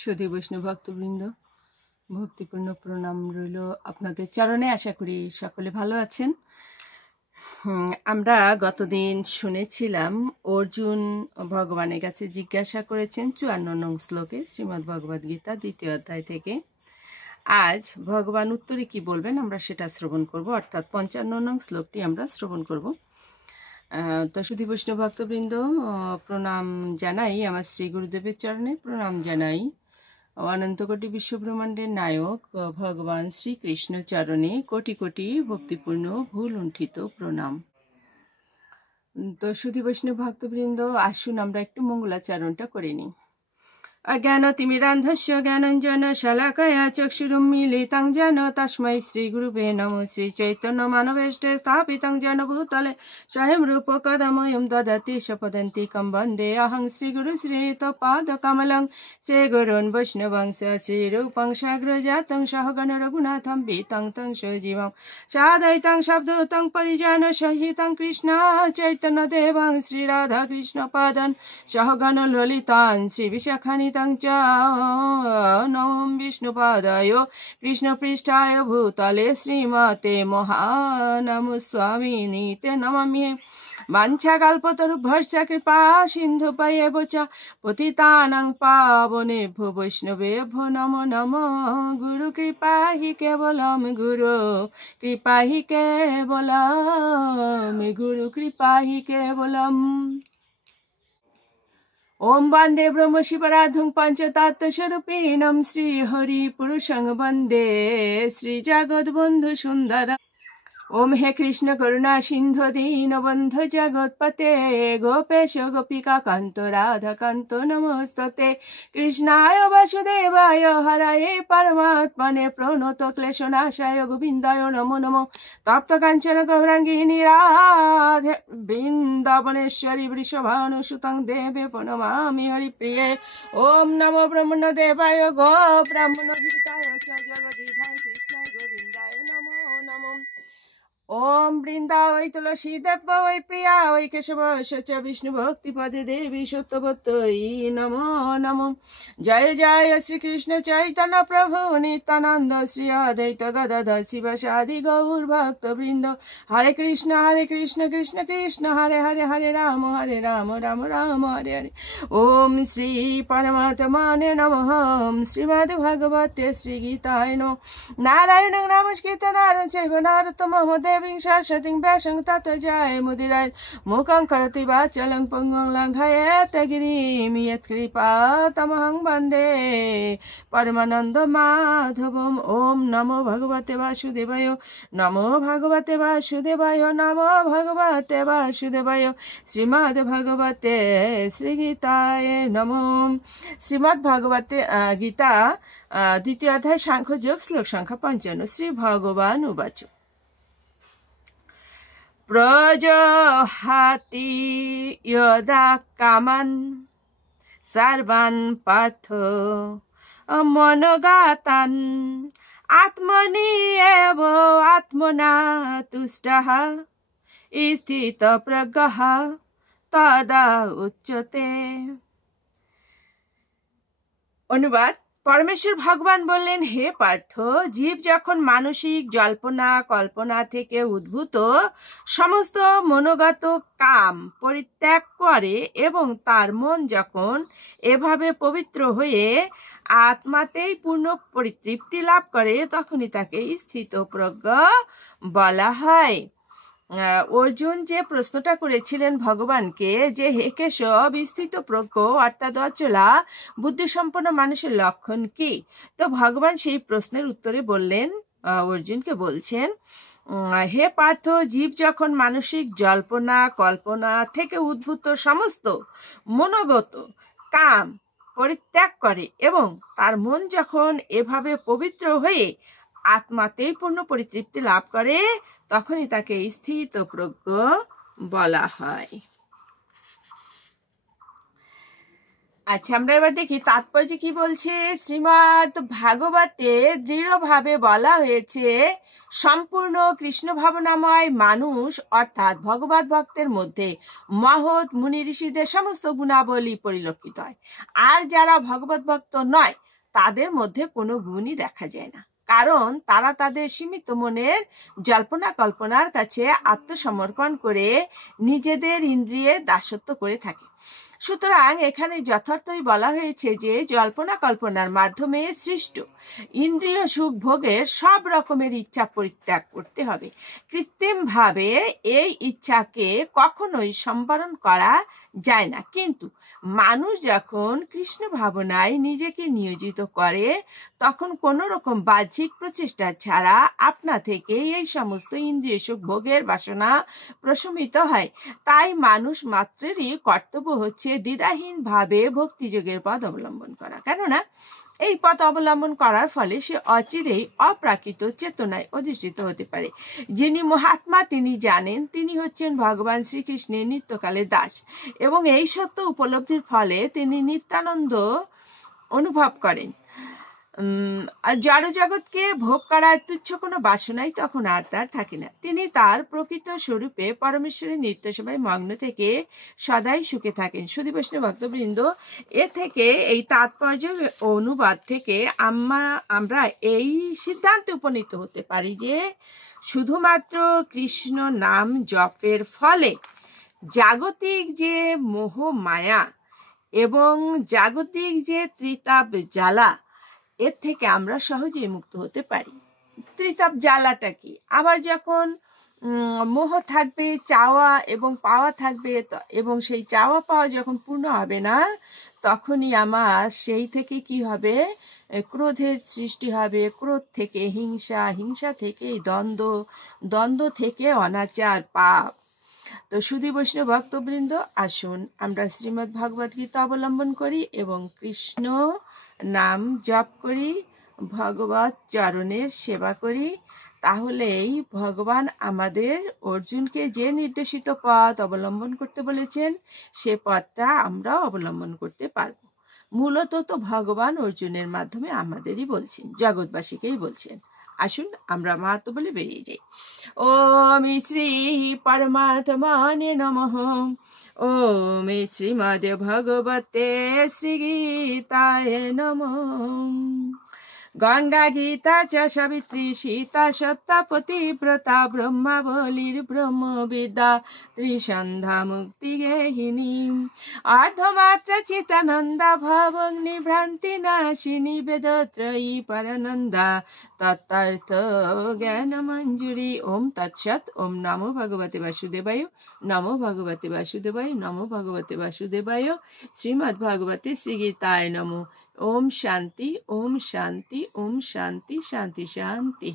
সুধী বৈষ্ণব ভক্তবৃন্দ, ভক্তিপূর্ণ প্রণাম রইল আপনাদের চরণে। আশা করি সকলে ভালো আছেন। আমরা গতদিন শুনেছিলাম অর্জুন ভগবানের কাছে জিজ্ঞাসা করেছেন 54 নং শ্লোকে শ্রীমদ্ ভগবদ গীতা 2য় অধ্যায় থেকে। আজ ভগবান উত্তরে কি বলবেন আমরা সেটা শ্রবণ করব, অর্থাৎ 55 নং শ্লোকটি আমরা শ্রবণ করব। তো সুধী বৈষ্ণব ভক্তবৃন্দ, প্রণাম জানাই আমার শ্রী গুরুদেবের চরণে, প্রণাম জানাই অনন্ত কোটি বিশ্বব্রহ্মাণ্ডের নায়ক ভগবান শ্রীকৃষ্ণ চরণে কোটি কোটি ভক্তিপূর্ণ ভুল লুণ্ঠিত প্রণাম। তো সুধী বৈষ্ণব ভক্তবৃন্দ, আসুন আমরা একটু মঙ্গলাচরণটা করে নিই। অজ্ঞানতিমিরান্ধস্য জ্ঞানাঞ্জন শলাকয়া চক্ষুরুন্মীলিतं যেন তস্मै শ্রীগুরুবে নমঃ। শ্রীচৈতন্য মানবেষ্টে স্থাপিतं যেন ভূতলে স্বয়ং রূপকদময়ं দদতি সপদন্তিকं বন্দে অহং শ্রীগুরু শ্রীতপাদকমलं শ্রীগুরুन् বৈষ্ণবংশ শ্রীরূপং সাগ্রজাतं সহগণ রঘুনাথं বিतं तं সজীবं সাদৈतं সাবধূतं পরিজন সহিतं কৃষ্ণ চৈতন্যদেবং শ্রীরাধাকৃষ্ণপাদন সহগণ ললিতান শ্রীবিশাখানি নম বিষ্ণুপাদায় কৃষ্ণপৃষ্ঠায় ভূতলে শ্রীমতে মহানমস্বামিনীতে নমামি। বাঞ্ছাকল্পতরুভ্যশ্চ কৃপা সিন্ধুপয়েব চ পতিতানাং পাবনেভ্যো বৈষ্ণবেভ্যো নমো নমঃ। গুরু কৃপা হি কেবলম, গুরু কৃপা হি কেবলম, গুরু কৃপা হি কেবলম। ওম বন্দে ব্রহ্ম শিবরাধুং পঞ্চতত্ত্বস্বরূপিণং শ্রীহরি পুরুষং বন্দে শ্রীজগদ্বন্ধু সুন্দরম। ওম হে কৃষ্ণ করুণা সিন্ধু দীনবন্ধু জগৎপতে গোপেশ গোপিকা কান্ত রাধাকান্ত নমস্তুতে। কৃষ্ণায় বাসুদেবায় হরয়ে পরমাত্মনে প্রণত ক্লেশনাশায় গোবিন্দায় নমো নমঃ। তপ্ত কাঞ্চন গৌরাঙ্গিনী রাধে বৃন্দাবনেশ্বরী বৃষভানুসুতং দেবে প্রণমামি হরিপ্রিয়ে। ওম নমো ব্রহ্মণ্যদেবায় গো ব্রাহ্মণ হিতায় চ জগদীধায় কৃষ্ণায় গোবিন্দায় নমো নমঃ। ওম বৃন্দা ওই তুলসী দেব ওই প্রিয়া ওই কেশব চ বিষ্ণু ভক্তি পদে দেবী সত্যবত্যই নমো নমঃ। জয় জয় শ্রীকৃষ্ণ চৈতন্য প্রভু নিত্যানন্দ শ্রী অদ্বৈত গদাধর শিবাসাদি গৌর ভক্তবৃন্দ। হরে কৃষ্ণ কৃষ্ণ কৃষ্ণ হরে হরে, হরে রাম রাম রাম হরে হরে। ওম শ্রী পরমাত্মনে নমঃ। শ্রীমদ্ ভগবতে শ্রীগীতায় নমঃ। নারায়ণং নমস্কৃত্য নরং চৈব নরোত্তমং দেবীং সরস্বতীং ব্যাসং ততো জয় মুদিরায় মুখং করোতি বাচালং পঙ্গুং লঙ্ঘয়েত গিরিম যৎকৃপাতমহং বন্দে পরমানন্দ মাধবম। ওম নমো ভগবতে বাসুদেবায়, নমো ভগবতে বাসুদেবায়, নমো ভগবতে বাসুদেবায়। শ্রীমদ্ ভগবতে শ্রীগীতায় নমঃ। শ্রীমদ্ ভগবতে গীতা 2য় অধ্যায় সাংখ্যযোগ শ্লোক সংখ্যা 55। শ্রী ভগবান উবাচ প্রজহাতি যদা কামান সর্বান পার্থ মনোগাতান আত্মনি এব আত্মনা তুষ্টঃ স্থিতপ্রজ্ঞঃ তদা উচ্যতে। অনুবাদ: পরমেশ্বর ভগবান বললেন, হে পার্থ, জীব যখন মানসিক জল্পনা কল্পনা থেকে উদ্ভূত সমস্ত মনোগত কাম পরিত্যাগ করে এবং তার মন যখন এভাবে পবিত্র হয়ে আত্মাতেই পূর্ণ পরিতৃপ্তি লাভ করে তখনই তাকে স্থিতপ্রজ্ঞ বলা হয়। অর্জুন যে প্রশ্নটা করেছিলেন ভগবানকে যে হে কেশব, স্থিতপ্রজ্ঞ অর্থাৎ অচলা বুদ্ধিসম্পন্ন মানুষের লক্ষণ কি, তো ভগবান সেই প্রশ্নের উত্তরে বললেন, অর্জুনকে বলছেন, হে পার্থ, জীব যখন মানসিক জল্পনা কল্পনা থেকে উদ্ভূত সমস্ত মনোগত কাম পরিত্যাগ করে এবং তার মন যখন এভাবে পবিত্র হয়ে আত্মাতেই পূর্ণ পরিতৃপ্তি লাভ করে তখনই তাকে স্থিতপ্রজ্ঞ বলা হয়। আচ্ছা, আমরা এবার দেখি তাৎপর্য কি বলছে। শ্রীমদ্ ভাগবতে দৃঢ়ভাবে বলা হয়েছে সম্পূর্ণ কৃষ্ণ ভাবনাময় মানুষ অর্থাৎ ভগবত ভক্তের মধ্যে মহৎ মুনি ঋষিদের সমস্ত গুণাবলী পরিলক্ষিত হয়। আর যারা ভগবত ভক্ত নয় তাদের মধ্যে কোনো গুণই দেখা যায় না, কারণ তারা তাদের সীমিত মনের জল্পনা কল্পনার কাছে আত্মসমর্পণ করে নিজেদের ইন্দ্রিয়ের দাসত্ব করে থাকে। সুতরাং এখানে যথার্থই বলা হয়েছে যে জল্পনা কল্পনার মাধ্যমে সৃষ্ট ইন্দ্রিয় সুখ ভোগের সব রকমের ইচ্ছা পরিত্যাগ করতে হবে। কৃত্রিমভাবে এই ইচ্ছাকে কখনোই সম্বরণ করা যায় না, কিন্তু মানুষ যখন কৃষ্ণ ভাবনায় নিজেকে নিয়োজিত করে তখন কোনো রকম বাহ্যিক প্রচেষ্টা ছাড়া আপনা থেকে এই সমস্ত ইন্দ্রিয় সুখ ভোগের বাসনা প্রশমিত হয়। তাই মানুষ মাত্রেরই কর্তব্য হচ্ছে দ্বিধাহীনভাবে ভক্তিযোগের পথ অবলম্বন করা, কেননা এই পথ অবলম্বন করার ফলে সে অচিরেই অপ্রাকৃত চেতনায় অধিষ্ঠিত হতে পারে। যিনি মহাত্মা তিনি জানেন তিনি হচ্ছেন ভগবান শ্রীকৃষ্ণের নিত্যকালের দাস, এবং এই সত্য উপলব্ধির ফলে তিনি নিত্যানন্দ অনুভব করেন। আর জড় জগৎকে ভোগ করার তুচ্ছ কোনো বাসনাই তখন আর তার থাকে না। তিনি তার প্রকৃত স্বরূপে পরমেশ্বরের নিত্য সেবায় মগ্ন থেকে সদাই সুখে থাকেন। সুধী বৈষ্ণব ভক্তবৃন্দ, এ থেকে এই তাৎপর্য অনুবাদ থেকে আমরা এই সিদ্ধান্তে উপনীত হতে পারি যে শুধুমাত্র কৃষ্ণ নাম জপের ফলে জাগতিক যে মোহ মায়া এবং জাগতিক যে ত্রিতাপ জ্বালা, এর থেকে আমরা সহজেই মুক্ত হতে পারি। ত্রিতাপ জ্বালাটা কি? আবার যখন মোহ থাকবে, চাওয়া এবং পাওয়া থাকবে, এবং সেই চাওয়া পাওয়া যখন পূর্ণ হবে না তখনই আমার সেই থেকে কি হবে? ক্রোধের সৃষ্টি হবে, ক্রোধ থেকে হিংসা, হিংসা থেকে দ্বন্দ্ব, দ্বন্দ্ব থেকে অনাচার, পাপ। তো সুধী বৈষ্ণব ভক্তবৃন্দ, আসুন আমরা শ্রীমদ্ ভগবদ গীতা অবলম্বন করি এবং কৃষ্ণ নাম জপ করি, ভগবত চরণের সেবা করি। তাহলেই ভগবান আমাদের অর্জুনকে যে নির্দেশিত পথ অবলম্বন করতে বলেছেন সে পথটা আমরা অবলম্বন করতে পারব। মূলত তো ভগবান অর্জুনের মাধ্যমে আমাদেরই বলছেন, জগৎবাসীকেই বলছেন। আসুন আমরা মাহাত্ম বলে বেরিয়ে যাই। ওম শ্রী পরমাত্মনে নমঃ। ওম শ্রীমদ্ ভগবতে শ্রীগীতায় নমঃ। গঙ্গা গীতা চ সাবিত্রী সীতা সত্তা পতিব্রতা ব্রহ্মাবলীর ব্রহ্মবিদ্যা ত্রিসন্ধ্যা মুক্তি গেহিনী অর্ধমাত্রা চিতানন্দা ভবগ্নি ভ্রান্তি নাশিনী বেদত্রয়ী পরানন্দা তত্ত্বার্থ জ্ঞান মঞ্জুরি। ওম তৎসৎ। ওম নমো ভগবতে বাসুদেবায়, নমো ভগবতে বাসুদেবায়, নমো ভগবতে বাসুদেবায়। শ্রীমদ্ ভগবতে শ্রীগীতায় নমঃ। ওম শান্তি, ওম শান্তি, ওম শান্তি, শান্তি শান্তি।